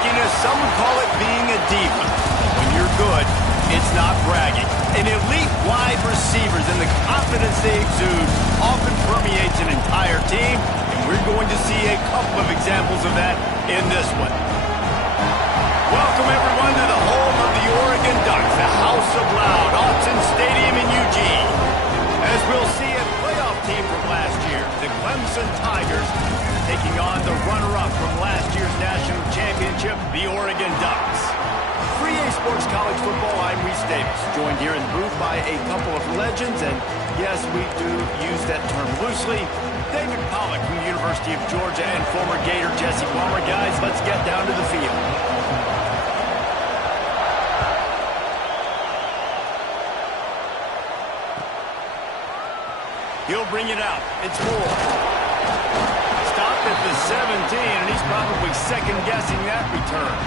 cockiness, some would call it being a diva. When you're good, it's not bragging. And elite wide receivers and the confidence they exude often permeates an entire team, and we're going to see a couple of examples of that in this one. Welcome, everyone, to the home of the Oregon Ducks, the House of Loud, Autzen Stadium in Eugene. As we'll see a playoff team from last year, the Clemson Tigers, taking on the runner-up from last year's national championship, the Oregon Ducks. For EA Sports College Football, I'm Reese Davis, joined here in the booth by a couple of legends, and yes, we do use that term loosely. David Pollack from the University of Georgia and former Gator Jesse Palmer. Guys, let's get down to the field. He'll bring it out. It's Moore. Stopped at the 17, and he's probably second-guessing that return.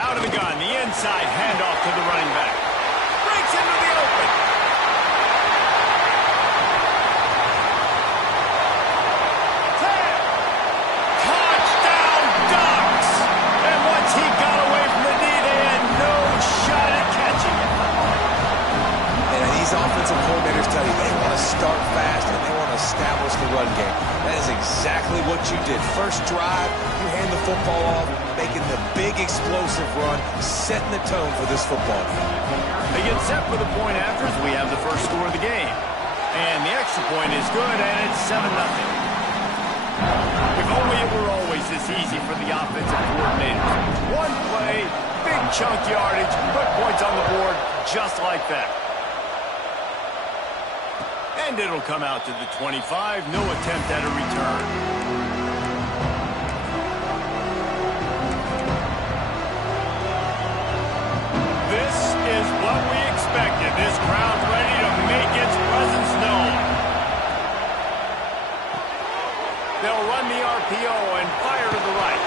Out of the gun, the inside handoff to the running back. Breaks into the open. Touchdown, Ducks! And once he got away from the knee, they had no shot at catching it. And these offensive coordinators tell you they want to start fast and they want to establish the run game. That is exactly what you did. First drive, you hand the football off, making the big explosive run, setting the tone for this football game. They get set for the point after as we have the first score of the game. And the extra point is good, and it's 7-0. If only it were always this easy for the offensive coordinators. One play, big chunk yardage, put points on the board just like that. And it'll come out to the 25. No attempt at a return. This is what we expected. This crowd's ready to make its presence known. They'll run the RPO and fire to the right.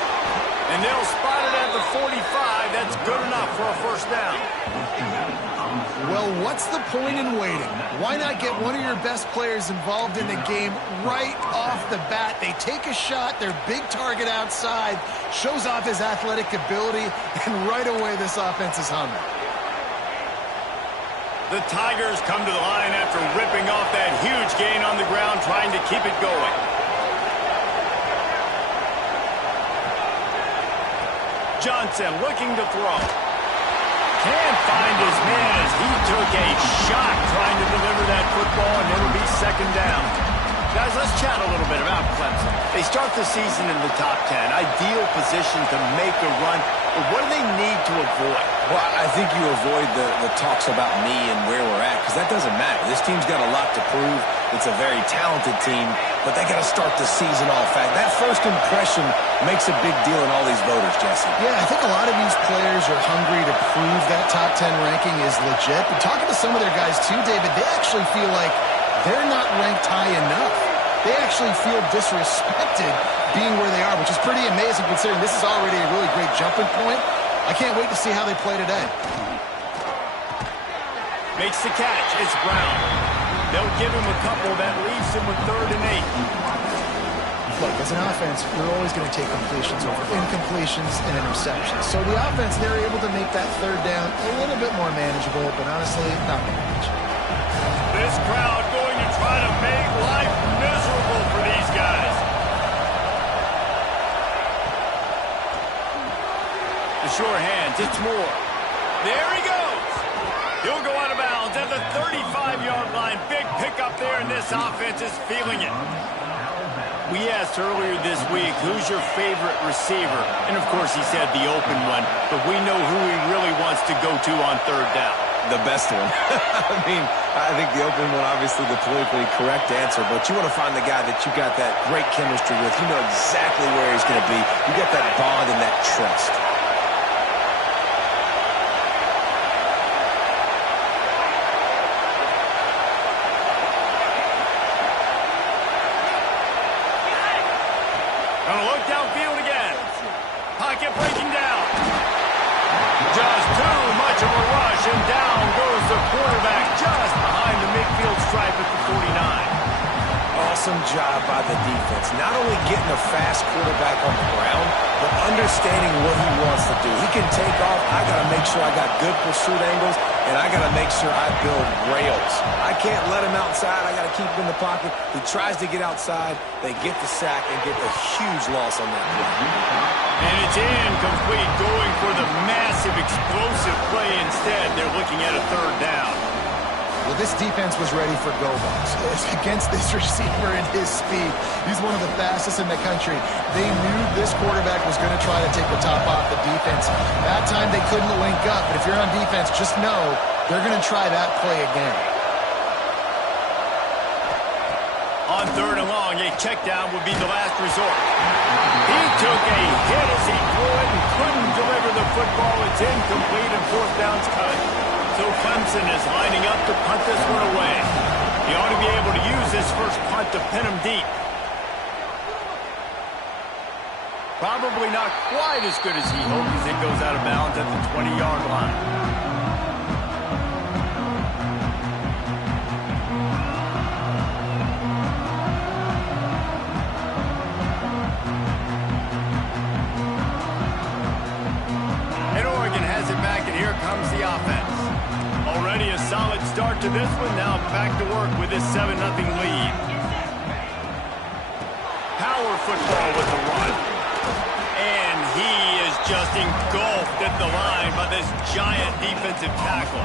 And they'll spot it at the 45. That's good enough for a first down. Well, what's the point in waiting? Why not get one of your best players involved in the game right off the bat? They take a shot, their big target outside, shows off his athletic ability, and right away this offense is humming. The Tigers come to the line after ripping off that huge gain on the ground, trying to keep it going. Johnson looking to throw. Can't find his man as he took a shot trying to deliver that football, and it'll be second down. Guys, let's chat a little bit about Clemson. They start the season in the top 10. Ideal position to make a run. But what do they need to avoid? Well, I think you avoid the talks about me and where we're at, because that doesn't matter. This team's got a lot to prove. It's a very talented team, but they got to start the season off fast. That first impression makes a big deal in all these voters, Jesse. Yeah, I think a lot of these players are hungry to prove that top 10 ranking is legit. But talking to some of their guys too, David, they actually feel like they're not ranked high enough. They actually feel disrespected being where they are, which is pretty amazing considering this is already a really great jumping point. I can't wait to see how they play today. Makes the catch. It's Brown. They'll give him a couple that leaves him with 3rd and 8. Look, as an offense, you're always going to take completions over incompletions and interceptions. So the offense, they're able to make that 3rd down a little bit more manageable, but honestly, not very much. This crowd going to try to make life miserable for these guys. The sure hands, it's Moore. There he goes. He'll go out of bounds at the 35-yard line. Big pickup there, and this offense is feeling it. We asked earlier this week, who's your favorite receiver? And, of course, he said the open one, but we know who he really wants to go to on 3rd down. The best one. I mean, I think the open one, obviously the politically correct answer, but you want to find the guy that you got that great chemistry with. You know exactly where he's going to be. You got that bond and that trust. Gonna look downfield again. Pocket breaking down. Just too much of a rush and down awesome job by the defense. Not only getting a fast quarterback on the ground, but understanding what he wants to do. He can take off. I got to make sure I got good pursuit angles, and I got to make sure I build rails. I can't let him outside. I got to keep him in the pocket. He tries to get outside. They get the sack and get a huge loss on that play. And it's incomplete, going for the massive explosive play instead. They're looking at a third down. Well, this defense was ready for go-balls. Against this receiver and his speed, he's one of the fastest in the country. They knew this quarterback was going to try to take the top off the defense. That time they couldn't link up, but if you're on defense, just know they're going to try that play again. On third and long, a check down would be the last resort. He took a hit as he threw it and couldn't deliver the football. It's incomplete and fourth down's cut. So Clemson is lining up to punt this one away. He ought to be able to use this first punt to pin him deep. Probably not quite as good as he hoped as it goes out of bounds at the 20-yard line. Comes the offense. Already a solid start to this one. Now back to work with this 7-0 lead. Power football with the run. And he is just engulfed at the line by this giant defensive tackle.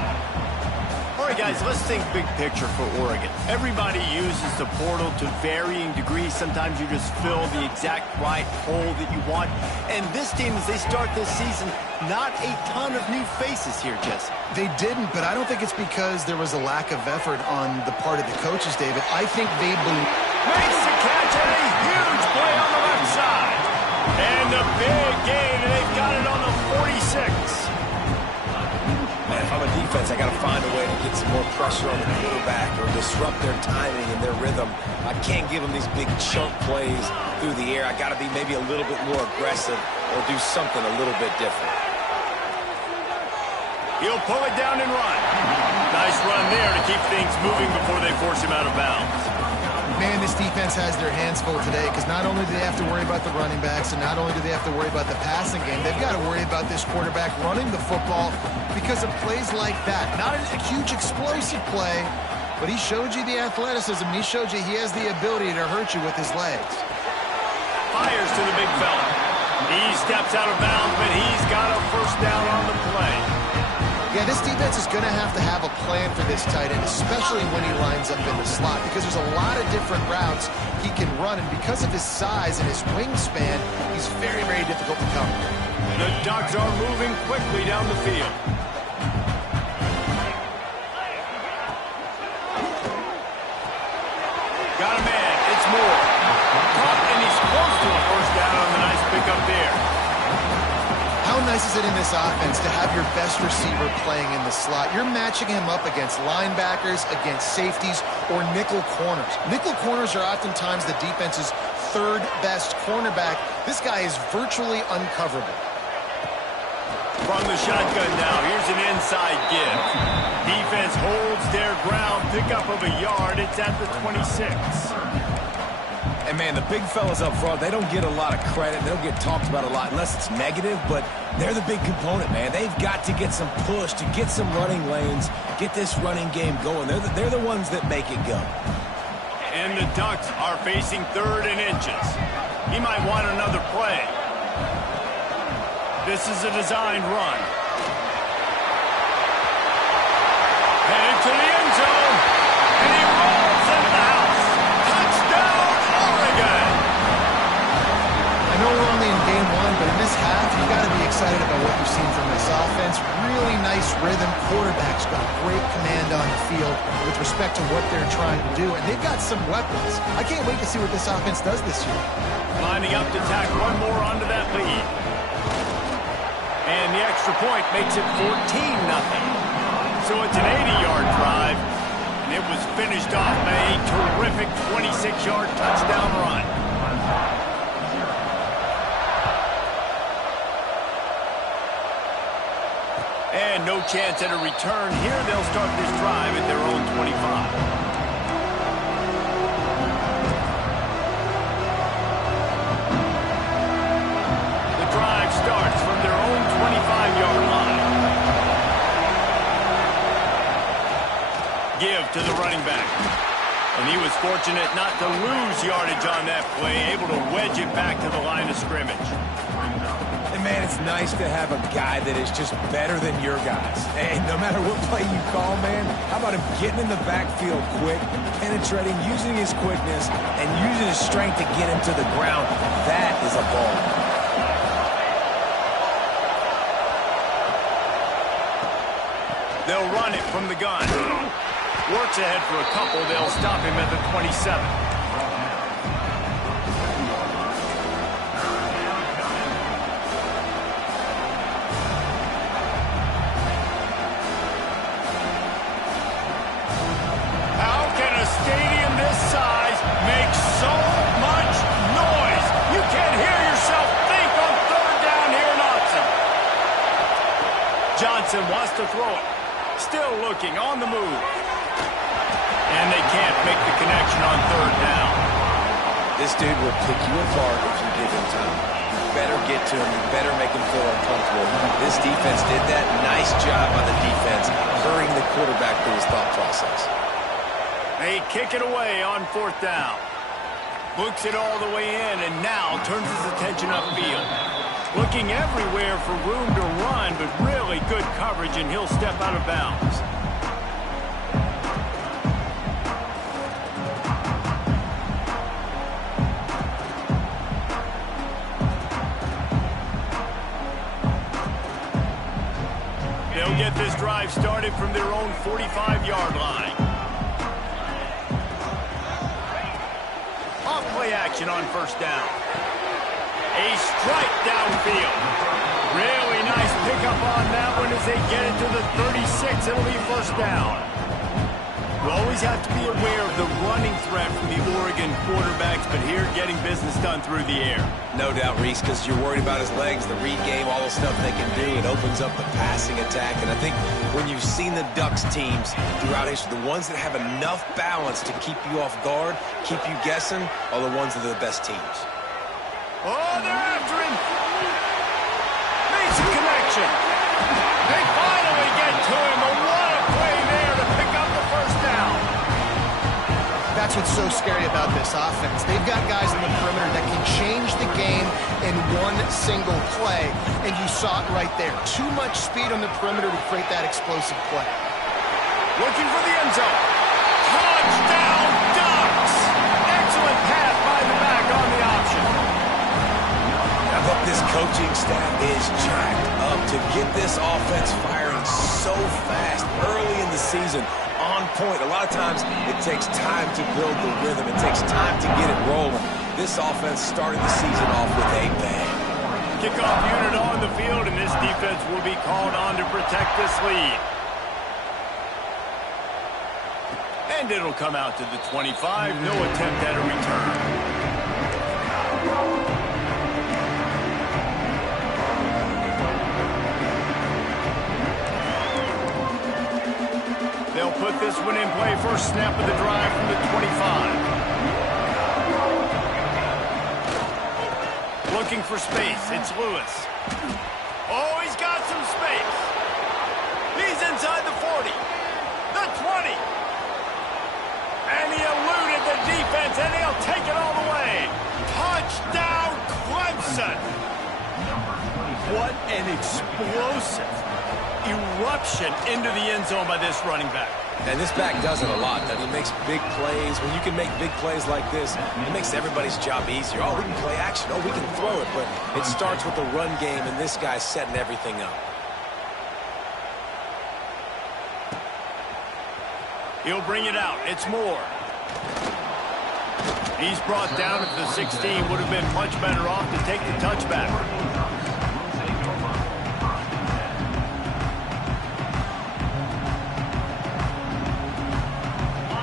All right, guys, let's think big picture for Oregon. Everybody uses the portal to varying degrees. Sometimes you just fill the exact right hole that you want. And this team, as they start this season, not a ton of new faces here, Jesse. They didn't, but I don't think it's because there was a lack of effort on the part of the coaches, David. I think they believe. Makes the catch and a huge play on the left side. And a big gain, and they've got it on the 46. Man, if I'm a defense, I got to find a way to get some more pressure on the quarterback or disrupt their timing and their rhythm. I can't give them these big chunk plays through the air. I got to be maybe a little bit more aggressive or do something a little bit different. He'll pull it down and run. Nice run there to keep things moving before they force him out of bounds. Man, this defense has their hands full today because not only do they have to worry about the running backs and not only do they have to worry about the passing game, they've got to worry about this quarterback running the football because of plays like that. Not a huge explosive play, but he showed you the athleticism. He showed you he has the ability to hurt you with his legs. Fires to the big fella. He steps out of bounds, but he's got a first down on the play. Yeah, this defense is going to have a plan for this tight end, especially when he lines up in the slot, because there's a lot of different routes he can run, and because of his size and his wingspan, he's very, very difficult to cover. The Ducks are moving quickly down the field. Got a man. It's Moore. Caught, and he's close to a first down on the nice pickup there. How nice is it in this offense to have your best receiver playing in the slot? You're matching him up against linebackers, against safeties, or nickel corners. Nickel corners are oftentimes the defense's third best cornerback. This guy is virtually uncoverable. From the shotgun now, here's an inside give. Defense holds their ground, pickup of a yard. It's at the 26. And, man, the big fellas up front, they don't get a lot of credit. They don't get talked about a lot unless it's negative, but they're the big component, man. They've got to get some push, to get some running lanes, get this running game going. They're the ones that make it go. And the Ducks are facing third and inches. He might want another play. This is a designed run. Headed to the end zone, and he rolls into the house. Touchdown, Oregon! I know we're only in game one, but in this half, you've got to be excited about what you've seen from this offense. Really nice rhythm. Quarterback's got great command on the field with respect to what they're trying to do, and they've got some weapons. I can't wait to see what this offense does this year. Lining up to tack one more onto that lead. And the extra point makes it 14-0. So it's an 80-yard drive, and it was finished off by a terrific 26-yard touchdown run. And no chance at a return here. They'll start this drive at their own 25. And he was fortunate not to lose yardage on that play, able to wedge it back to the line of scrimmage. And, man, it's nice to have a guy that is just better than your guys. Hey, no matter what play you call, man, how about him getting in the backfield quick, penetrating, using his quickness, and using his strength to get him to the ground? That is a ball. They'll run it from the gun. Works ahead for a couple. They'll stop him at the 27. How can a stadium this size make so much noise? You can't hear yourself think on third down here in Austin. Johnson wants to throw it. Still looking, on the move. And they can't make the connection on third down. This dude will pick you apart if you give him time. You better get to him. You better make him feel uncomfortable. This defense did that. Nice job by the defense, hurrying the quarterback through his thought process. They kick it away on fourth down. Books it all the way in, and now turns his attention upfield. Looking everywhere for room to run, but really good coverage, and he'll step out of bounds. They'll get this drive started from their own 45-yard line. Off play action on first down. A strike downfield. Really nice pickup on that one as they get it to the 36. It'll be first down. You always have to be aware of the running threat from the Oregon quarterbacks, but here getting business done through the air. No doubt, Reese, because you're worried about his legs, the read game, all the stuff they can do. It opens up the passing attack. And I think when you've seen the Ducks teams throughout history, the ones that have enough balance to keep you off guard, keep you guessing, are the ones that are the best teams. Oh, they're after him. Makes a connection. They finally get to him. But what a play there to pick up the first down. That's what's so scary about this offense. They've got guys in the perimeter that can change the game in one single play, and you saw it right there. Too much speed on the perimeter to create that explosive play. Looking for the end zone. Touchdown, Ducks! Excellent pass by the back on the option. But this coaching staff is jacked up to get this offense firing so fast early in the season, on point. A lot of times it takes time to build the rhythm. It takes time to get it rolling. This offense started the season off with a bang. Kickoff unit on the field, and this defense will be called on to protect this lead. And it'll come out to the 25. No attempt at a return. They'll put this one in play. First snap of the drive from the 25. Looking for space. It's Lewis. Oh, he's got some space. He's inside the 40. The 20. And he eluded the defense, and he'll take it all the way. Touchdown, Clemson. What an explosive eruption into the end zone by this running back. And this back does it a lot. He makes big plays. When you can make big plays like this, it makes everybody's job easier. Oh, we can play action. Oh, we can throw it. But it starts with the run game, and this guy's setting everything up. He'll bring it out. It's Moore. He's brought down at the 16. Would have been much better off to take the touchback.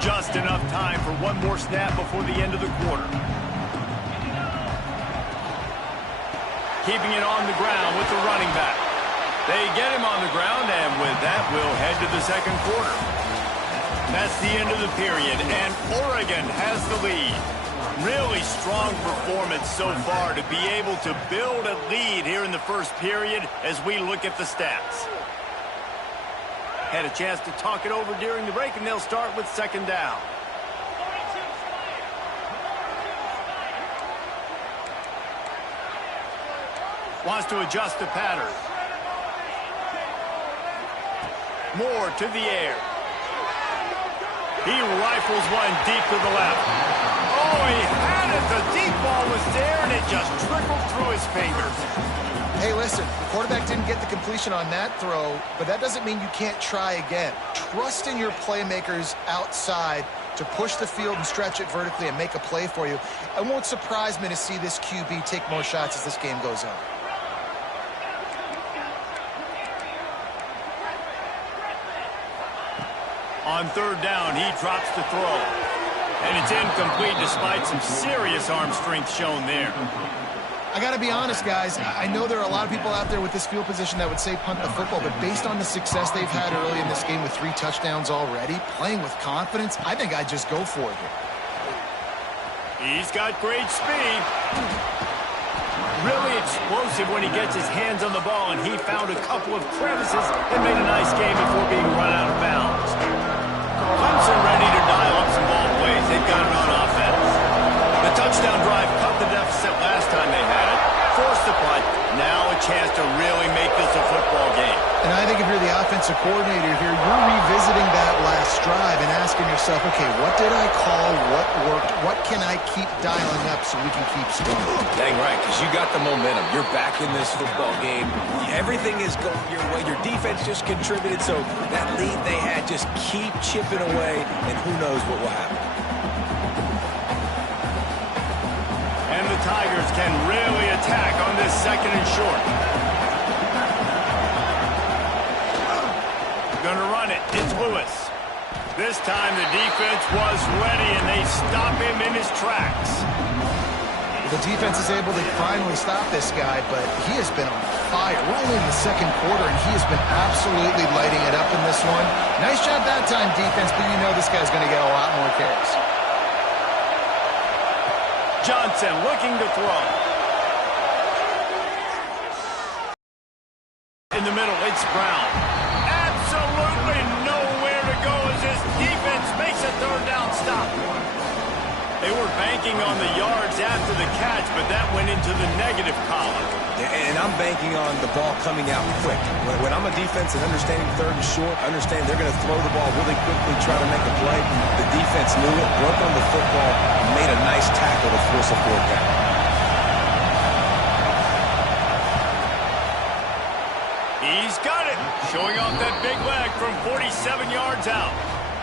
Just enough time for one more snap before the end of the quarter. Keeping it on the ground with the running back. They get him on the ground, and with that, we'll head to the second quarter. That's the end of the period, and Oregon has the lead. Really strong performance so far to be able to build a lead here in the first period as we look at the stats. Had a chance to talk it over during the break, and they'll start with second down. Wants to adjust the pattern. Moore to the air. He rifles one deep to the left. Oh, he had it. The deep ball was there, and it just trickled through his fingers. Hey, listen, the quarterback didn't get the completion on that throw, but that doesn't mean you can't try again. Trust in your playmakers outside to push the field and stretch it vertically and make a play for you. It won't surprise me to see this QB take more shots as this game goes on. On third down, he drops the throw. And it's incomplete despite some serious arm strength shown there. I got to be honest, guys. I know there are a lot of people out there with this field position that would say punt the football, but based on the success they've had early in this game with 3 touchdowns already, playing with confidence, I think I'd just go for it here. He's got great speed. Really explosive when he gets his hands on the ball, and he found a couple of crevices and made a nice game before being run out of bounds. Clemson ready to dial up some ball plays. They've got it on offense. The touchdown drive cut the deficit last time they had it, forced the punt. Now a chance to really make this a football game. And I think if you're the offensive coordinator here, you're revisiting that last drive and asking yourself, okay, what did I call? What worked? What can I keep dialing up so we can keep scoring? Dang right, because you got the momentum. You're back in this football game. Everything is going your way. Your defense just contributed, so that lead they had, just keep chipping away, and who knows what will happen. And the Tigers can really attack on this second and short. Gonna run it. It's Lewis. This time the defense was ready, and they stop him in his tracks. The defense is able to finally stop this guy, but he has been on fire. We're only in the second quarter, and he has been absolutely lighting it up in this one. Nice job that time, defense, but you know this guy's going to get a lot more carries. Johnson looking to throw. In the middle, it's Brown. Absolutely nowhere to go as this defense makes a third down stop. They were banking on the yards after the catch, but that went into the negative column. And I'm banking on the ball coming out quick. When I'm a defense and understanding third and short, understand they're going to throw the ball really quickly, try to make a play. The defense knew it, broke on the football, and made a nice tackle to force a fourth down. He's got it, showing off that big leg from 47 yards out.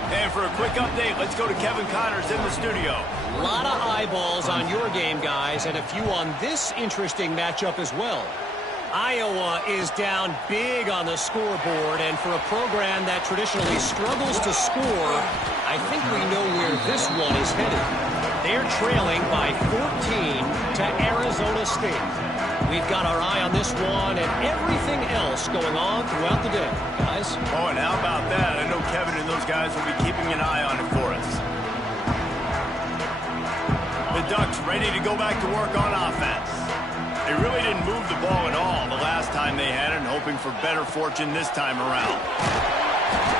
And for a quick update, let's go to Kevin Connors in the studio. A lot of eyeballs on your game, guys, and a few on this interesting matchup as well. Iowa is down big on the scoreboard, and for a program that traditionally struggles to score, I think we know where this one is headed. They're trailing by 14 to Arizona State. We've got our eye on this one and everything else going on throughout the day, guys. Oh, and how about that? I know Kevin and those guys will be keeping an eye on it for us. The Ducks ready to go back to work on offense. They really didn't move the ball at all the last time they had it, and hoping for better fortune this time around.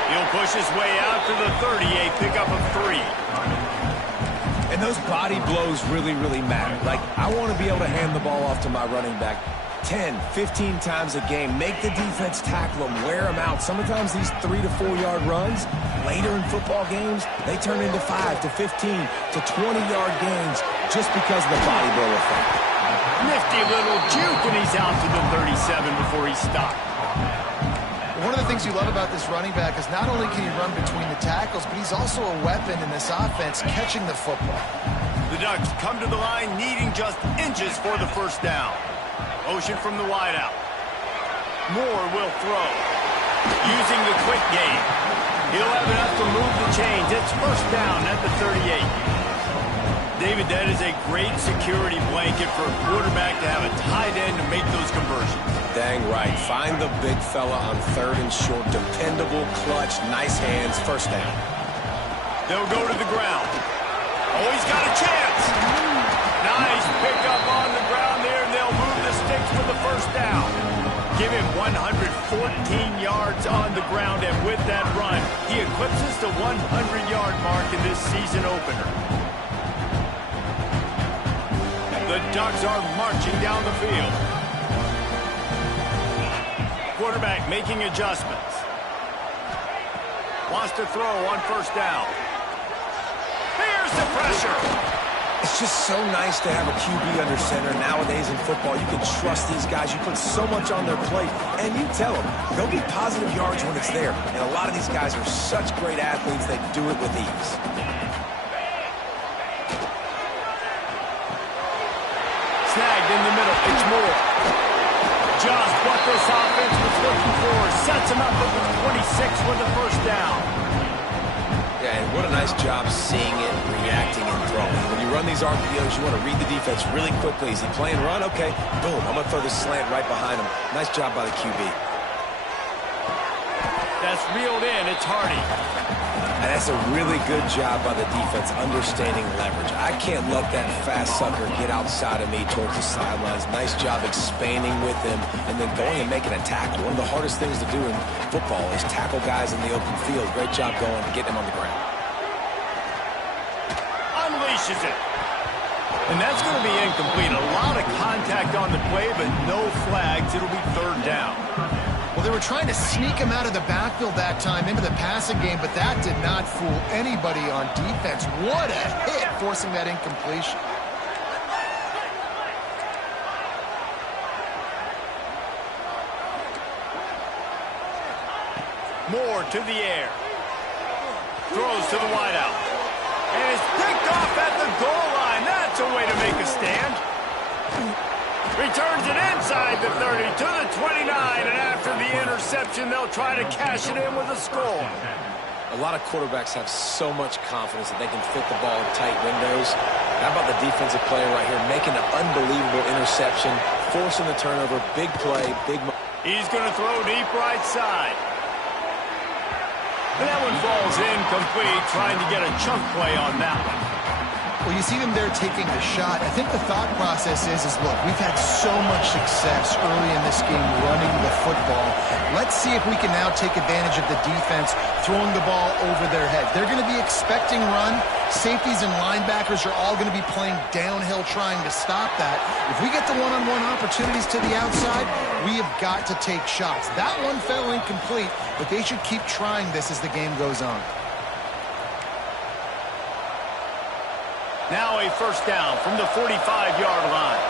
He'll push his way out to the 38, pick up a 3. And those body blows really, really matter. Like, I want to be able to hand the ball off to my running back 10, 15 times a game. Make the defense tackle them, wear them out. Sometimes these 3 to 4 yard runs, later in football games, they turn into 5 to 15 to 20-yard gains just because of the body blow effect. Nifty little juke, and he's out to the 37 before he stopped. One of the things you love about this running back is not only can he run between the tackles, but he's also a weapon in this offense catching the football. The Ducks come to the line needing just inches for the first down. Motion from the wideout. Moore will throw. Using the quick game. He'll have enough to move the chains. It's first down at the 38. David, that is a great security blanket for a quarterback to have a tight end to make those conversions. Dang right. Find the big fella on third and short. Dependable, clutch, nice hands, first down. They'll go to the ground. Oh, he's got a chance. Nice pickup on the ground there, and they'll move the sticks for the first down. Give him 114 yards on the ground, and with that run, he eclipses the 100-yard mark in this season opener. The Ducks are marching down the field. quarterback making adjustments. Wants to throw on first down. Here's the pressure. It's just so nice to have a QB under center. Nowadays in football, you can trust these guys. You put so much on their plate, and you tell them they'll get positive yards when it's there. And a lot of these guys are such great athletes, they do it with ease. Snagged in the middle. It's Moore. Just what this offense was looking for. Sets him up at the 26 for the first down. Yeah, and what a nice job seeing it, reacting, and throwing. When you run these RPOs, you want to read the defense really quickly. Is he playing run? Okay, boom. I'm going to throw this slant right behind him. Nice job by the QB. That's reeled in. It's Hardy. And that's a really good job by the defense, understanding leverage. I can't let that fast sucker get outside of me towards the sidelines. Nice job expanding with him and then going and making a tackle. One of the hardest things to do in football is tackle guys in the open field. Great job going and getting them on the ground. Unleashes it. And that's going to be incomplete. A lot of contact on the play, but no flags. It'll be third down. Well, they were trying to sneak him out of the backfield that time into the passing game, but that did not fool anybody on defense. What a hit, forcing that incompletion. Moore to the air. Throws to the wideout. And it's picked off at the goal line. That's a way to make a stand. Returns it inside the 30 to the 29, and after the interception, they'll try to cash it in with a score. A lot of quarterbacks have so much confidence that they can fit the ball in tight windows. How about the defensive player right here making an unbelievable interception, forcing the turnover, big play, big... He's going to throw deep right side. And that one falls incomplete, trying to get a chunk play on that one. Well, you see them there taking the shot. I think the thought process is look, we've had so much success early in this game running the football. Let's see if we can now take advantage of the defense throwing the ball over their head. They're going to be expecting run. Safeties and linebackers are all going to be playing downhill trying to stop that. If we get the one-on-one opportunities to the outside, we have got to take shots. That one fell incomplete, but they should keep trying this as the game goes on. Now a first down from the 45-yard line.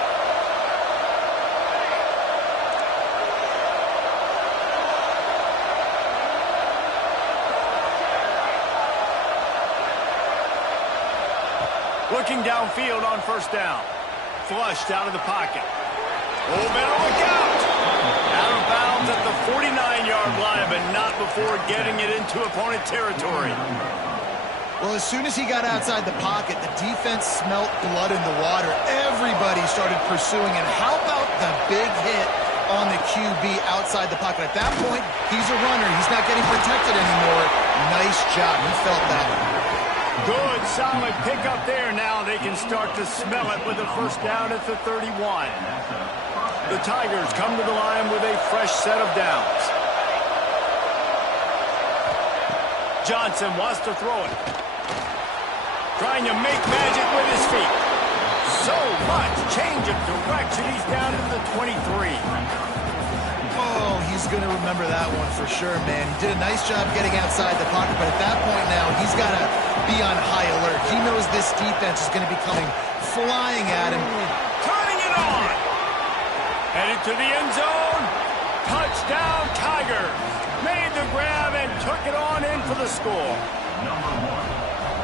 Looking downfield on first down. Flushed out of the pocket. Oh, better look out! Out of bounds at the 49-yard line, but not before getting it into opponent territory. Well, as soon as he got outside the pocket, the defense smelt blood in the water. Everybody started pursuing, and how about the big hit on the QB outside the pocket? At that point, he's a runner. He's not getting protected anymore. Nice job. He felt that. Good, solid pickup there. Now they can start to smell it with a first down at the 31. The Tigers come to the line with a fresh set of downs. Johnson wants to throw it. Trying to make magic with his feet. So much change of direction. He's down to the 23. Oh, he's going to remember that one for sure, man. He did a nice job getting outside the pocket, but at that point now, he's got to be on high alert. He knows this defense is going to be coming flying at him. Turning it on. Headed to the end zone. Touchdown, Tigers. Made the grab and took it on in for the score.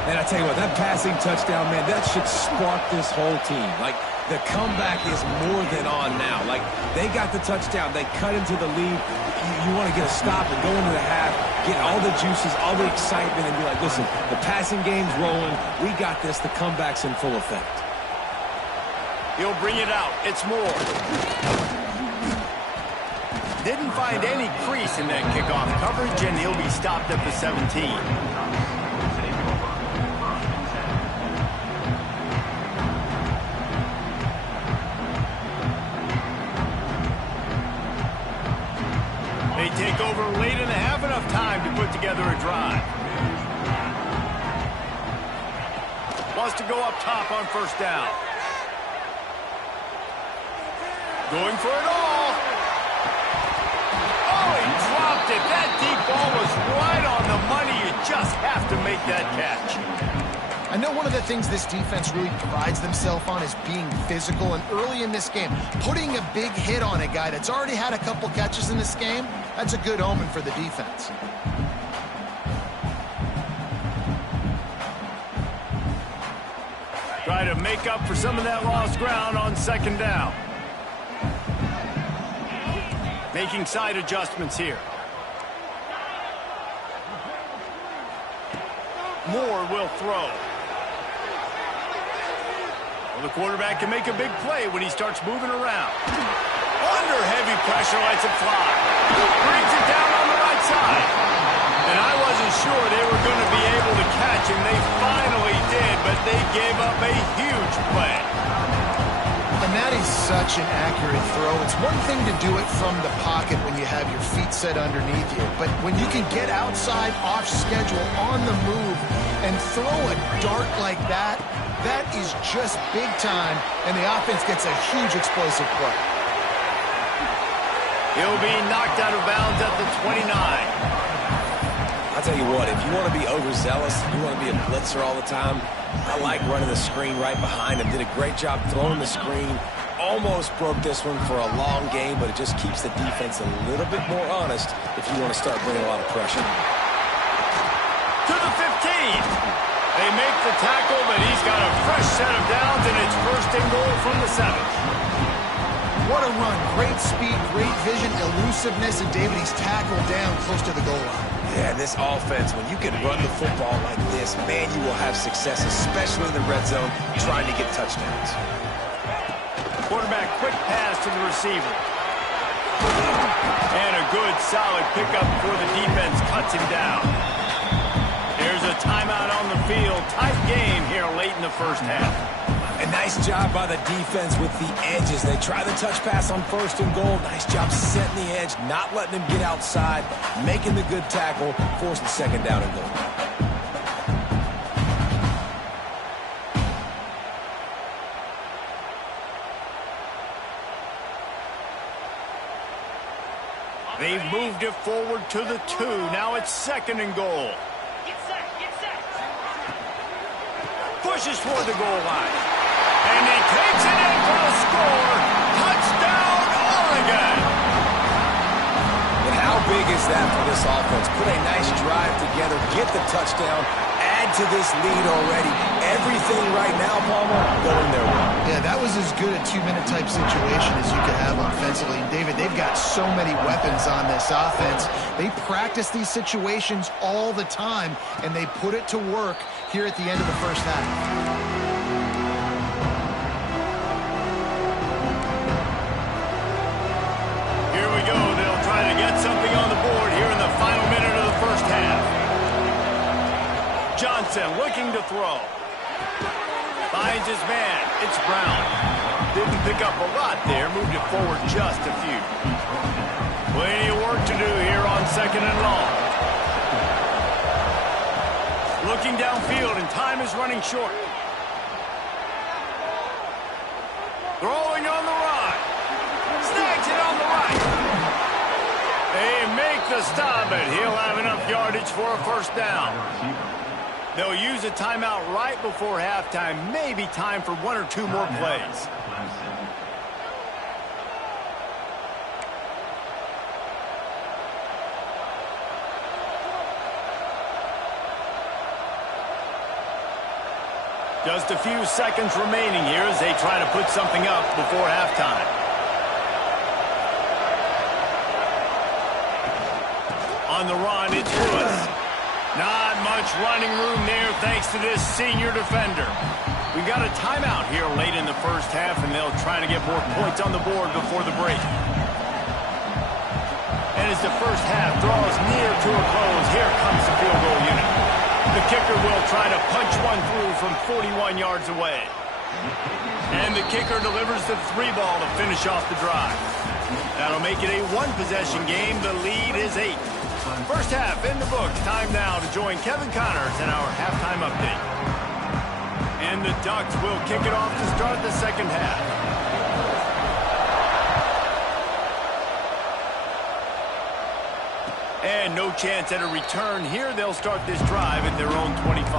And I tell you what, that passing touchdown, man, that should spark this whole team. Like, the comeback is more than on now. Like, they got the touchdown. They cut into the lead. You want to get a stop and go into the half, get all the juices, all the excitement, and be like, listen, the passing game's rolling. We got this. The comeback's in full effect. He'll bring it out. It's Moore. Didn't find any crease in that kickoff coverage, and he'll be stopped at the 17. They take over late and have enough time to put together a drive. Wants to go up top on first down. Going for it all. ball was right on the money. You just have to make that catch. I know one of the things this defense really prides themselves on is being physical, and early in this game, putting a big hit on a guy that's already had a couple catches in this game, that's a good omen for the defense. Try to make up for some of that lost ground on second down. Making side adjustments here. Moore will throw. Well, the quarterback can make a big play when he starts moving around. Under heavy pressure, lets it fly. Brings it down on the right side. And I wasn't sure they were going to be able to catch him. They finally did, but they gave up a huge play. And that is such an accurate throw. It's one thing to do it from the pocket when you have your feet set underneath you, but when you can get outside, off schedule, on the move, and throw a dart like that, that is just big time, and the offense gets a huge explosive play. He'll be knocked out of bounds at the 29. I'll tell you what, if you want to be overzealous, you want to be a blitzer all the time, I like running the screen right behind him. Did a great job throwing the screen. Almost broke this one for a long game, but it just keeps the defense a little bit more honest if you want to start bringing a lot of pressure. To the 15. They make the tackle, but he's got a fresh set of downs, and it's first and goal from the 7. What a run. Great speed, great vision, elusiveness, and David, he's tackled down close to the goal line. Yeah, this offense, when you can run the football like this, man, you will have success, especially in the red zone, trying to get touchdowns. Quarterback quick pass to the receiver. And a good, solid pickup before the defense cuts him down. There's a timeout on the field. Tight game here late in the first half. A nice job by the defense with the edges. They try the touch pass on first and goal. Nice job setting the edge, not letting him get outside, making the good tackle, forcing second down and goal. They've moved it forward to the 2. Now it's second and goal. Get set, get set. Pushes toward the goal line. And he takes it in for a score. Touchdown, Oregon. And how big is that for this offense? Put a nice drive together, get the touchdown, add to this lead already. Everything right now, Palmer, going their way. Yeah, that was as good a 2-minute type situation as you could have offensively. And David, they've got so many weapons on this offense. They practice these situations all the time, and they put it to work here at the end of the first half. Something on the board here in the final minute of the first half. Johnson looking to throw. Finds his man. It's Brown. Didn't pick up a lot there. Moved it forward just a few. Plenty of work to do here on second and long. Looking downfield, and time is running short. Throwing on the run. Snags it on the right. They make the stop, but he'll have enough yardage for a first down. They'll use a timeout right before halftime. Maybe time for 1 or 2 more plays. Just a few seconds remaining here as they try to put something up before halftime. On the run, it's Lewis. Not much running room there thanks to this senior defender. We've got a timeout here late in the first half, and they'll try to get more points on the board before the break. And as the first half draws near to a close, here comes the field goal unit. The kicker will try to punch one through from 41 yards away. And the kicker delivers the 3 ball to finish off the drive. That'll make it a 1-possession game. The lead is 8. First half in the books. Time now to join Kevin Connors in our halftime update. And the Ducks will kick it off to start the second half. And no chance at a return here. They'll start this drive at their own 25.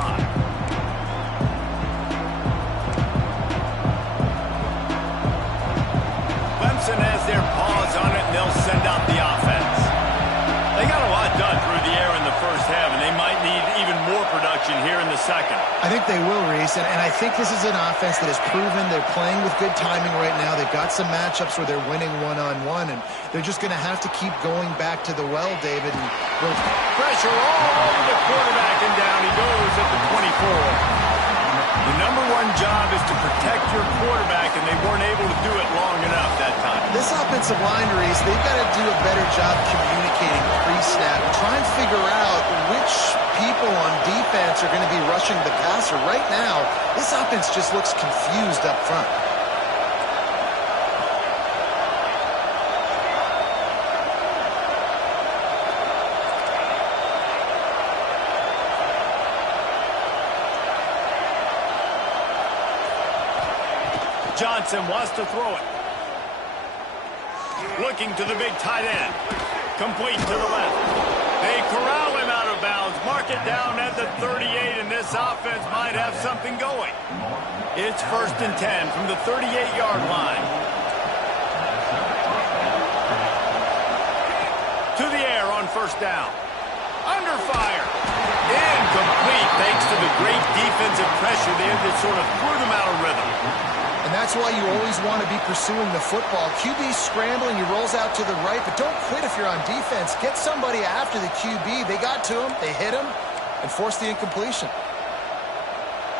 Clemson has their paws on it, and they'll send out the offense. They got a lot done through the air in the first half, and they might need even more production here in the second. I think they will, Reese, and I think this is an offense that has proven they're playing with good timing right now. They've got some matchups where they're winning one-on-one, and they're just going to have to keep going back to the well, David. And pressure all over the quarterback, and down he goes at the 24. The number one job is to protect your quarterback, and they weren't able to do it long enough that time. This offensive line, Reese, they've got to do a better job communicating pre-snap and try and figure out which people on defense are going to be rushing the passer. Right now, this offense just looks confused up front. Johnson wants to throw it. Looking to the big tight end. Complete to the left. They corral him out of bounds. Mark it down at the 38, and this offense might have something going. It's 1st and 10 from the 38-yard line. To the air on 1st down. Under fire. Incomplete thanks to the great defensive pressure there that sort of threw them out of rhythm. And that's why you always want to be pursuing the football. QB's scrambling, he rolls out to the right, but don't quit if you're on defense. Get somebody after the QB. They got to him, they hit him, and forced the incompletion.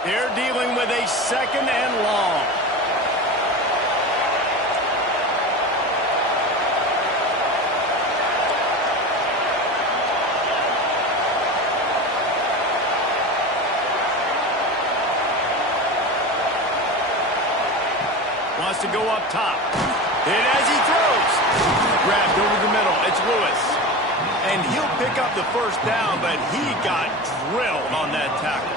They're dealing with a 2nd and long. Wants to go up top. And as he throws, grabbed over the middle, it's Lewis. And he'll pick up the 1st down, but he got drilled on that tackle.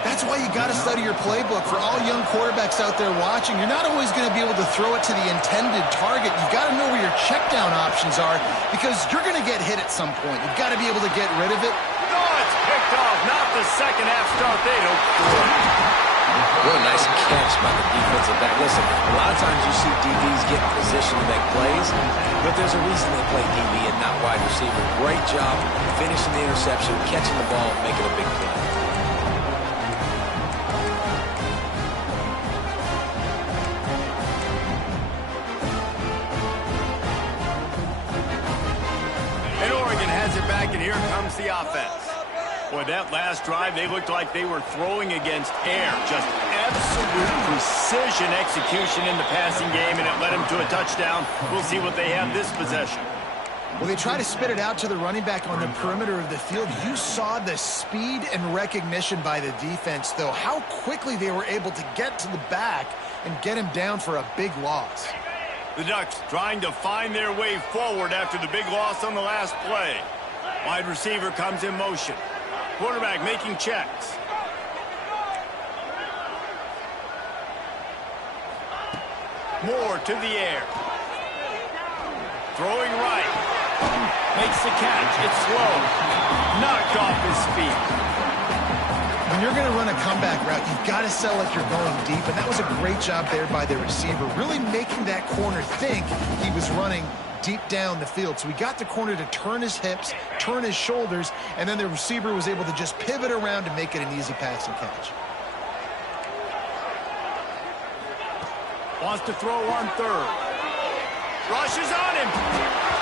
That's why you got to study your playbook. For all young quarterbacks out there watching, you're not always going to be able to throw it to the intended target. You've got to know where your check down options are because you're going to get hit at some point. You've got to be able to get rid of it. No, it's picked off. Not the second half start they hope for. What a nice catch by the defensive back. Listen, a lot of times you see DBs get in position to make plays, but there's a reason they play DB and not wide receiver. Great job finishing the interception, catching the ball, making a big play. And Oregon has it back, and here comes the offense. Boy, that last drive, they looked like they were throwing against air. Just absolute precision execution in the passing game, and it led them to a touchdown. We'll see what they have this possession. Well, they try to spit it out to the running back on the perimeter of the field. You saw the speed and recognition by the defense, though. How quickly they were able to get to the back and get him down for a big loss. The Ducks trying to find their way forward after the big loss on the last play. Wide receiver comes in motion. Quarterback making checks. Moore to the air. Throwing right. Makes the catch. It's slow. Knocked off his feet. When you're going to run a comeback route, you've got to sell like you're going deep, and that was a great job there by the receiver, really making that corner think he was running deep down the field. So he got the corner to turn his hips, turn his shoulders, and then the receiver was able to just pivot around to make it an easy pass and catch. Wants to throw on 3rd. Rushes on him.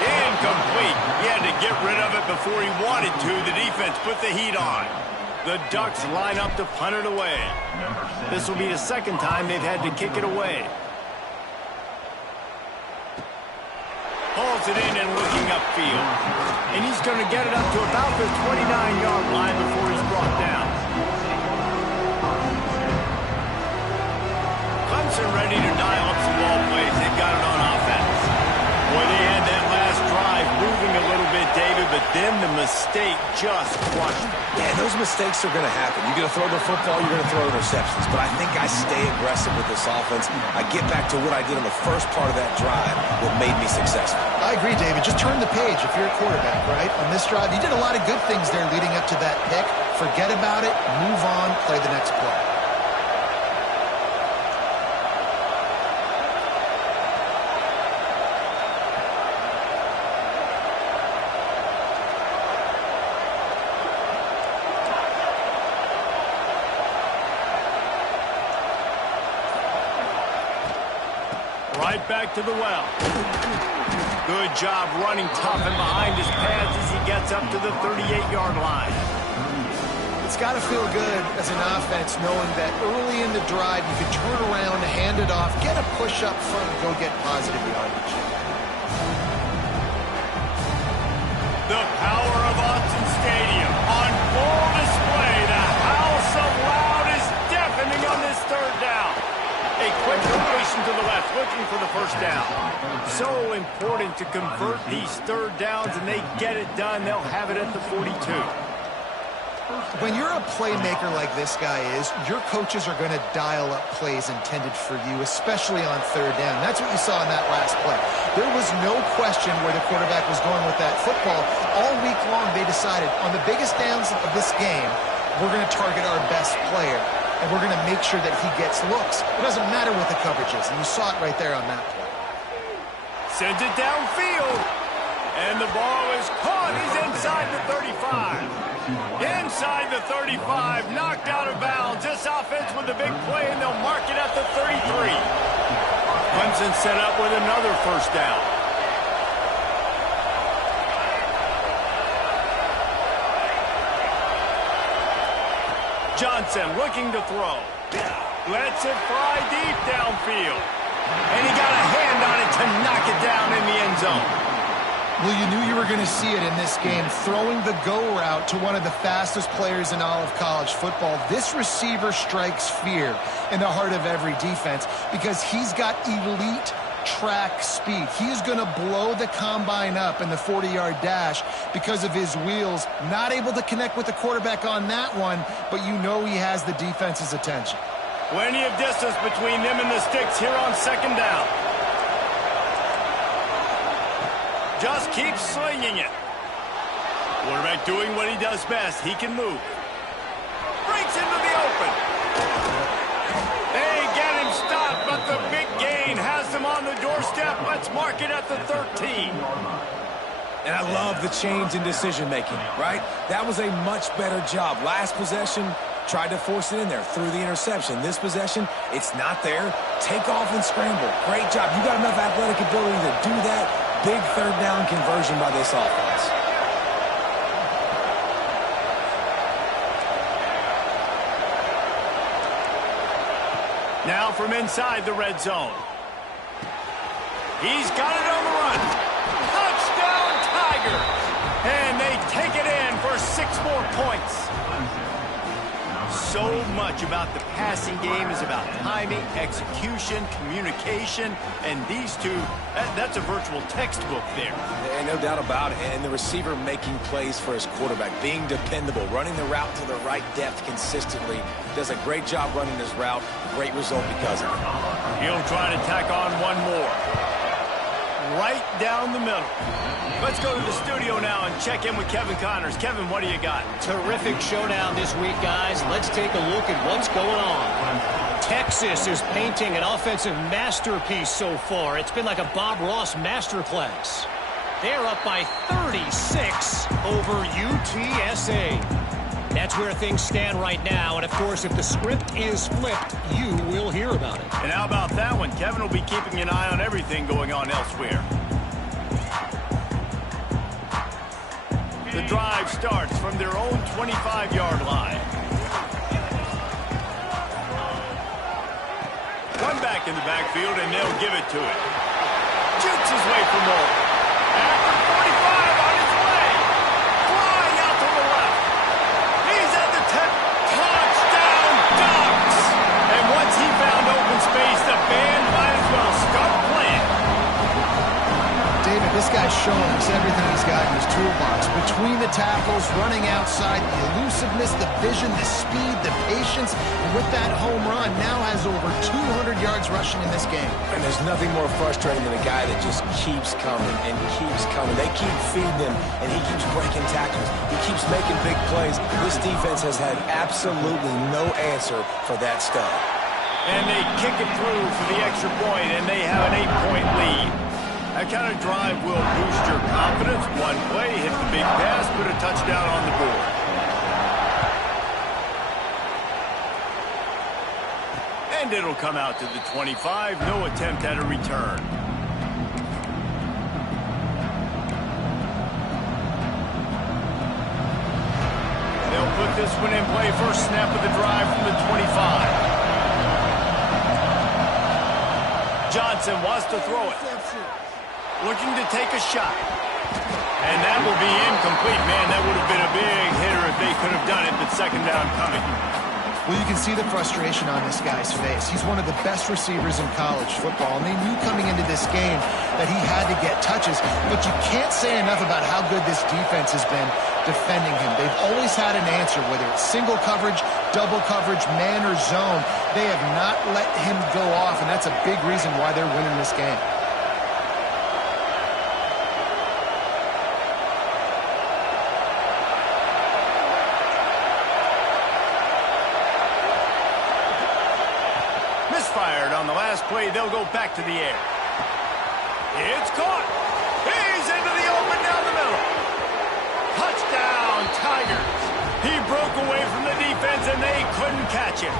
Incomplete. He had to get rid of it before he wanted to. The defense put the heat on. The Ducks line up to punt it away. This will be the 2nd time they've had to kick it away. Hauls it in and looking upfield. And he's going to get it up to about the 29-yard line before he's brought down. Clemson ready to dial up some ball plays. They've got it on offense. Boy, they had that last drive moving a little bit, David, but then the mistake just crushed him. Yeah, those mistakes are going to happen. You're going to throw the football, you're going to throw interceptions. But I think I stay aggressive with this offense. I get back to what I did on the first part of that drive that made me successful. I agree, David. Just turn the page if you're a quarterback, right? On this drive, you did a lot of good things there leading up to that pick. Forget about it, move on, play the next play. Right back to the well. Good job running tough and behind his pads as he gets up to the 38-yard line. It's got to feel good as an offense knowing that early in the drive you can turn around, hand it off, get a push up front, and go get positive yardage. The power of Autzen Stadium on full display. The house of loud is deafening on this third down. A quick completion to the left, looking for the first down. So important to convert these third downs, and they get it done. They'll have it at the 42. When you're a playmaker like this guy is, your coaches are going to dial up plays intended for you, especially on third down. That's what you saw in that last play. There was no question where the quarterback was going with that football. All week long, they decided on the biggest downs of this game, we're going to target our best player, and we're going to make sure that he gets looks. It doesn't matter what the coverage is, and you saw it right there on that play. Sends it downfield, and the ball is caught. He's inside the 35. Inside the 35, knocked out of bounds. This offense with a big play, and they'll mark it at the 33. Clemson set up with another first down. Johnson looking to throw. Lets it fly deep downfield. And he got a hand on it to knock it down in the end zone. Well, you knew you were going to see it in this game, throwing the go route to one of the fastest players in all of college football. This receiver strikes fear in the heart of every defense because he's got elite track speed. He is going to blow the combine up in the 40-yard dash because of his wheels. Not able to connect with the quarterback on that one, but you know he has the defense's attention. Plenty of distance between them and the sticks here on second down. Just keeps slinging it. Quarterback doing what he does best. He can move. Breaks into the open. They get him stopped, but the big gain has them on the doorstep. Let's mark it at the 13. And I love the change in decision-making, right? That was a much better job. Last possession, tried to force it in there, threw the interception. This possession, it's not there. Take off and scramble. Great job. You got enough athletic ability to do that. Big third down conversion by this offense. Now from inside the red zone. He's got it on the run. Touchdown, Tigers! And they take it in for 6 more points. So much about the passing game is about timing, execution, communication, and these two, that's a virtual textbook there. And no doubt about it. And the receiver making plays for his quarterback, being dependable, running the route to the right depth consistently. Does a great job running his route. Great result because of it. He'll try to tack on one more. Right down the middle. Let's go to the studio now and check in with Kevin Connors. Kevin, what do you got? Terrific showdown this week, guys. Let's take a look at what's going on. Texas is painting an offensive masterpiece so far. It's been like a Bob Ross masterclass. They're up by 36 over UTSA. That's where things stand right now. And, of course, if the script is flipped, you will hear about it. And how about that one? Kevin will be keeping an eye on everything going on elsewhere. The drive starts from their own 25-yard line. One back in the backfield, and they'll give it to it. Jukes his way for more. After 45 on his way. Flying out to the left. He's at the 10. Touchdown, Ducks! And once he found open space, the band might as well start playing. David, this This guy's showing us everything he's got in his toolbox. Between the tackles, running outside, the elusiveness, the vision, the speed, the patience. And with that home run, now has over 200 yards rushing in this game. And there's nothing more frustrating than a guy that just keeps coming and keeps coming. They keep feeding him, and he keeps breaking tackles. He keeps making big plays. This defense has had absolutely no answer for that stud. And they kick it through for the extra point, and they have an 8-point lead. That kind of drive will boost your confidence. One play, hit the big pass, put a touchdown on the board. And it'll come out to the 25. No attempt at a return. They'll put this one in play. First snap of the drive from the 25. Johnson wants to throw it. Looking to take a shot. And that will be incomplete. Man, that would have been a big hitter if they could have done it, but second down coming. Well, you can see the frustration on this guy's face. He's one of the best receivers in college football, and they knew coming into this game that he had to get touches, but you can't say enough about how good this defense has been defending him. They've always had an answer, whether it's single coverage, double coverage, man or zone. They have not let him go off, and that's a big reason why they're winning this game. Misfired on the last play. They'll go back to the air. It's caught. He's into the open down the middle. Touchdown, Tigers. He broke away from the defense, and they couldn't catch him.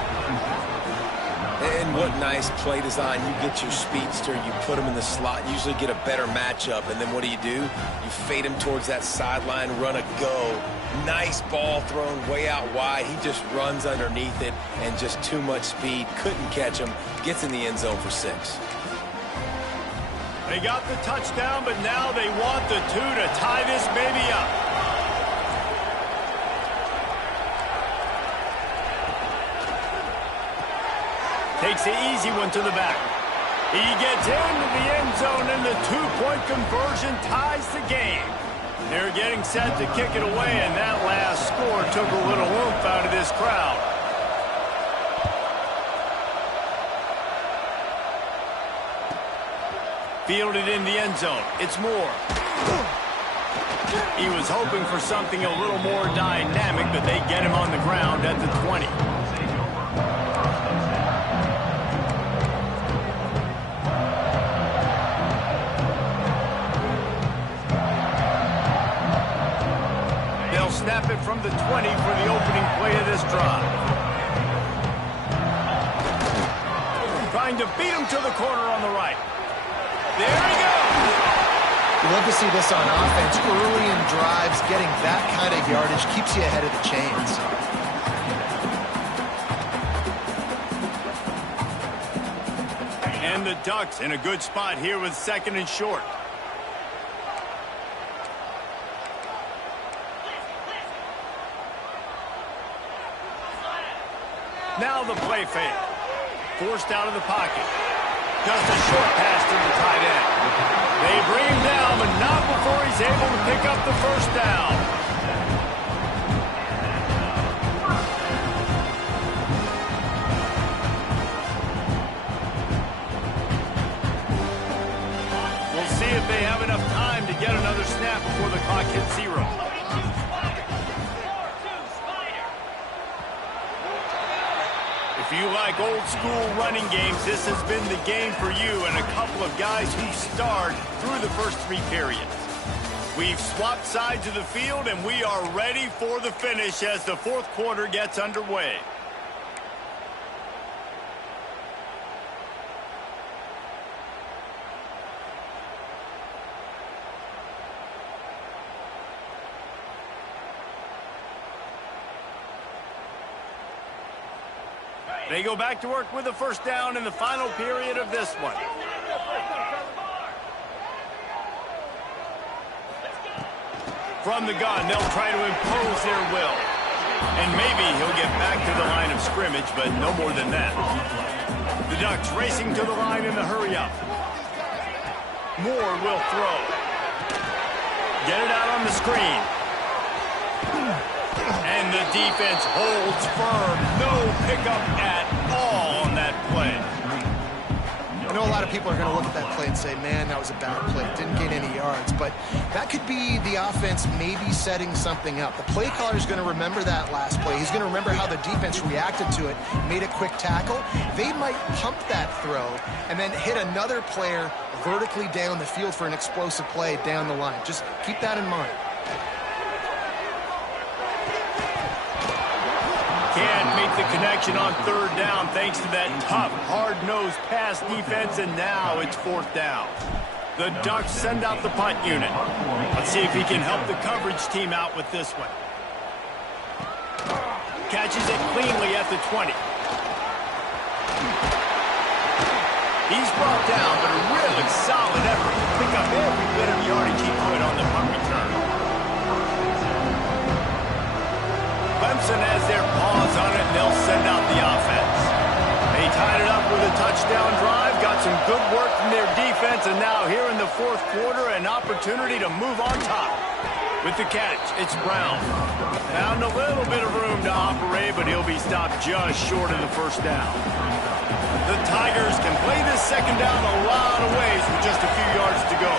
And what nice play design. You get your speedster, you put him in the slot, usually get a better matchup, and then what do? You fade him towards that sideline, run a go. Nice ball thrown way out wide. He just runs underneath it, and just too much speed. Couldn't catch him. Gets in the end zone for 6. They got the touchdown, but now they want the 2 to tie this baby up. Takes the easy one to the back. He gets into the end zone, and the 2-point conversion ties the game. They're getting set to kick it away, and that last score took a little oomph out of this crowd. Fielded in the end zone. It's Moore. He was hoping for something a little more dynamic, but they get him on the ground at the 20. Snap it from the 20 for the opening play of this drive. Trying to beat him to the corner on the right. There he goes. You love to see this on offense. Early in drives, getting that kind of yardage keeps you ahead of the chains. And the Ducks in a good spot here with 2nd and short. Now the play fake. Forced out of the pocket. Just a short pass to the tight end. They bring him down, but not before he's able to pick up the first down. We'll see if they have enough time to get another snap before the clock hits 0. If you like old-school running games, this has been the game for you and a couple of guys who starred through the first 3 periods. We've swapped sides of the field, and we are ready for the finish as the 4th quarter gets underway. They go back to work with a first down in the final period of this one. From the gun, they'll try to impose their will. And maybe he'll get back to the line of scrimmage, but no more than that. The Ducks racing to the line in the hurry up. Moore will throw. Get it out on the screen. And the defense holds firm. No pickup at all on that play. I know a lot of people are going to look at that play and say, man, that was a bad play. Didn't gain any yards. But that could be the offense maybe setting something up. The play caller is going to remember that last play. He's going to remember how the defense reacted to it, made a quick tackle. They might pump that throw and then hit another player vertically down the field for an explosive play down the line. Just keep that in mind. Can't make the connection on third down thanks to that tough, hard-nosed pass defense, and now it's fourth down. The Ducks send out the punt unit. Let's see if he can help the coverage team out with this one. Catches it cleanly at the 20. He's brought down, but a really solid effort to pick up every bit of yardage he could on the punt return. Clemson has their paws on it, and they'll send out the offense. They tied it up with a touchdown drive, got some good work from their defense, and now here in the fourth quarter, an opportunity to move on top. With the catch, it's Brown. Found a little bit of room to operate, but he'll be stopped just short of the first down. The Tigers can play this second down a lot of ways with just a few yards to go.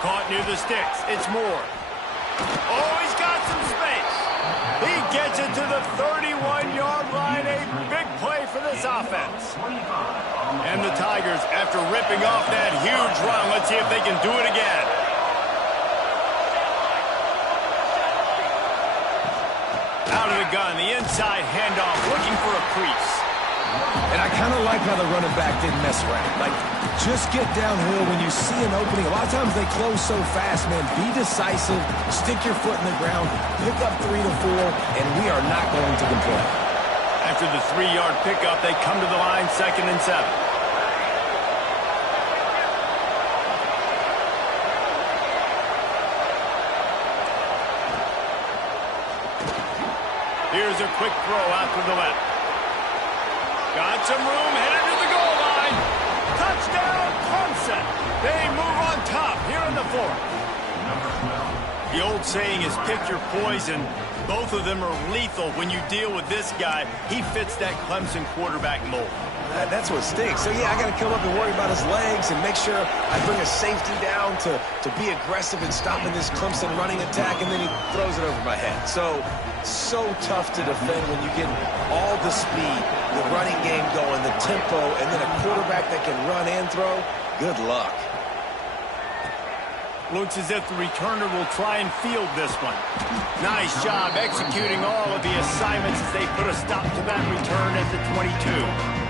Caught near the sticks, it's Moore. Oh, he's got some space. He gets it to the 31-yard line. A big play for this offense. And the Tigers, after ripping off that huge run, let's see if they can do it again. Out of the gun, the inside handoff, looking for a crease. And I kind of like how the running back didn't mess around. Like, just get downhill when you see an opening. A lot of times they close so fast, man. Be decisive, stick your foot in the ground, pick up 3 to 4, and we are not going to complain. After the 3-yard pickup, they come to the line, 2nd and 7. Here's a quick throw out to the left. Got some room, headed to the goal line. Touchdown, Clemson. They move on top here in the fourth. The old saying is pick your poison. Both of them are lethal when you deal with this guy. He fits that Clemson quarterback mold. That's what stinks. So, yeah, I got to come up and worry about his legs and make sure I bring a safety down to be aggressive in stopping this Clemson running attack, and then he throws it over my head. So tough to defend when you get all the speed, the running game going, the tempo, and then a quarterback that can run and throw. Good luck. Looks as if the returner will try and field this one. Nice job executing all of the assignments as they put a stop to that return at the 22.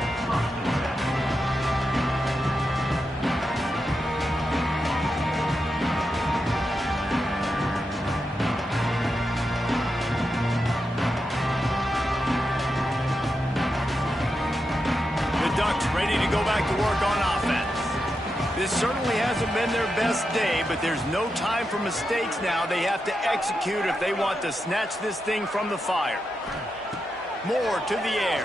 Ready to go back to work on offense. This certainly hasn't been their best day, but there's no time for mistakes now. They have to execute if they want to snatch this thing from the fire. Moore to the air.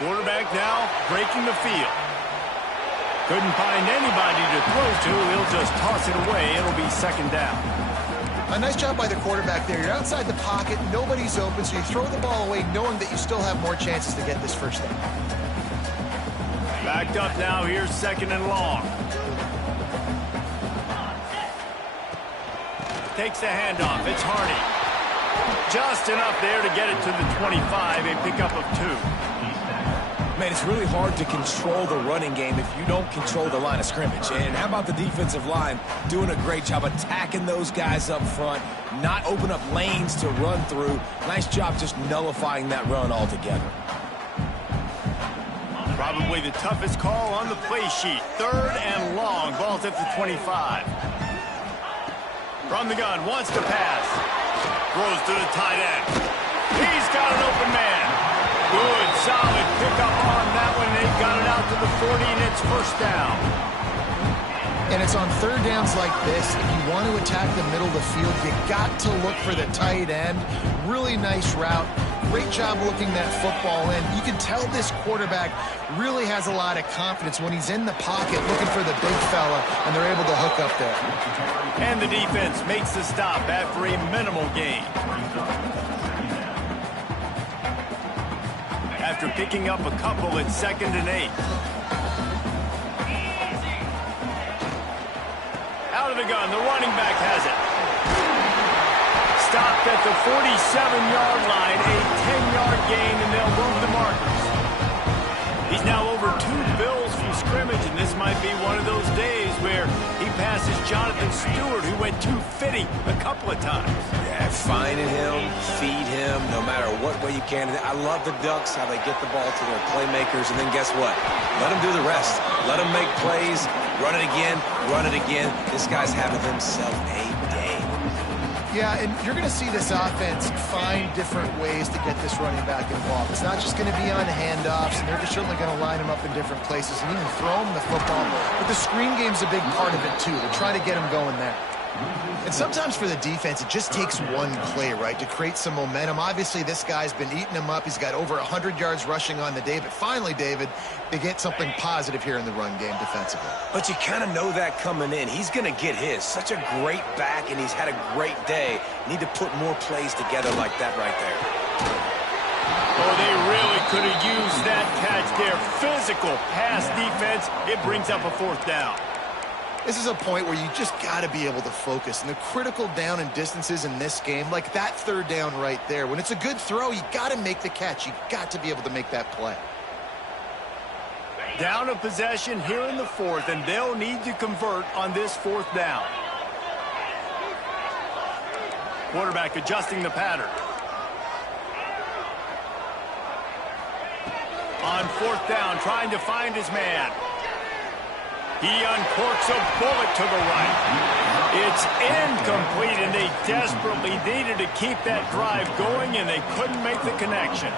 Quarterback now breaking the field. Couldn't find anybody to throw to. He'll just toss it away. It'll be 2nd down. A nice job by the quarterback there. You're outside the pocket, nobody's open, so you throw the ball away knowing that you still have more chances to get this first down. Backed up now, here's 2nd and long. Takes the handoff, it's Hardy. Just enough there to get it to the 25, a pickup of 2. Man, it's really hard to control the running game if you don't control the line of scrimmage. And how about the defensive line doing a great job attacking those guys up front, not open up lanes to run through. Nice job just nullifying that run altogether. Probably the toughest call on the play sheet. 3rd and long, ball's at the 25. From the gun, wants to pass. Throws to the tight end. He's got an open man. Good, solid pickup on that one. They've got it out to the 40, and it's 1st down. And it's on 3rd downs like this. If you want to attack the middle of the field, you got to look for the tight end. Really nice route. great job looking that football in. You can tell this quarterback really has a lot of confidence when he's in the pocket looking for the big fella, and they're able to hook up there. And the defense makes the stop after a minimal gain. After picking up a couple at 2nd and 8. Out of the gun, the running back has it. Stopped at the 47-yard line, a 10-yard gain, and they'll move the markers. He's now over 2 bills from scrimmage, and this might be one of those days where he passes Jonathan Stewart, who went 250 a couple of times. Yeah, finding him, feed him, no matter what way you can. I love the Ducks, how they get the ball to their playmakers, and then guess what? Let them do the rest. Let them make plays, run it again, run it again. This guy's having himself a day. Yeah, and you're going to see this offense find different ways to get this running back involved. It's not just going to be on handoffs, and they're just certainly going to line him up in different places and even throw him the football. But the screen game's a big part of it, too. They're trying to get him going there. And sometimes for the defense, it just takes one play, right, to create some momentum. Obviously, this guy's been eating him up. He's got over 100 yards rushing on the day. But finally, David, they get something positive here in the run game defensively. But you kind of know that coming in. He's going to get his. Such a great back, and he's had a great day. Need to put more plays together like that right there. Oh, they really could have used that catch there. Physical pass defense. It brings up a 4th down. This is a point where you just got to be able to focus. And the critical down and distances in this game, like that 3rd down right there, when it's a good throw, you got to make the catch. You got to be able to make that play. Down a possession here in the 4th, and they'll need to convert on this 4th down. Quarterback adjusting the pattern. On 4th down, trying to find his man. He uncorks a bullet to the right. It's incomplete, and they desperately needed to keep that drive going, and they couldn't make the connection.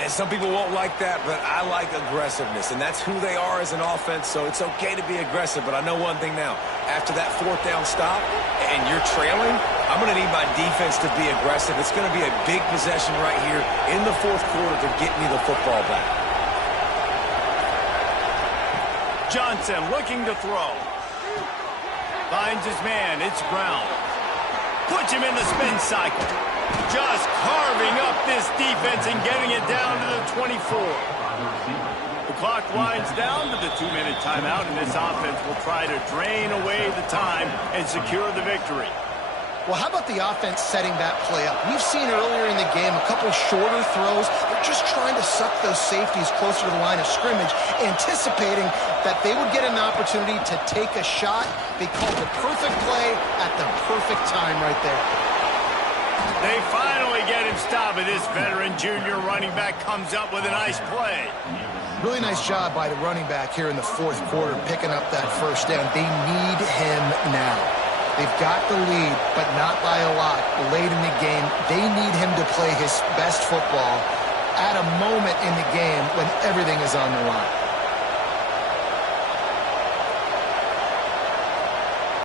And some people won't like that, but I like aggressiveness, and that's who they are as an offense, so it's okay to be aggressive. But I know one thing now. After that 4th down stop and you're trailing, I'm going to need my defense to be aggressive. It's going to be a big possession right here in the 4th quarter to get me the football back. Johnson looking to throw. Finds his man. It's Brown. Puts him in the spin cycle. Just carving up this defense and getting it down to the 24. The clock winds down to the 2-minute timeout, and this offense will try to drain away the time and secure the victory. Well, how about the offense setting that play up? We've seen earlier in the game a couple shorter throws. They're just trying to suck those safeties closer to the line of scrimmage, anticipating that they would get an opportunity to take a shot. They called the perfect play at the perfect time right there. They finally get him stopped, and this veteran junior running back comes up with a nice play. Really nice job by the running back here in the 4th quarter, picking up that 1st down. They need him now. They've got the lead, but not by a lot late in the game. They need him to play his best football at a moment in the game when everything is on the line.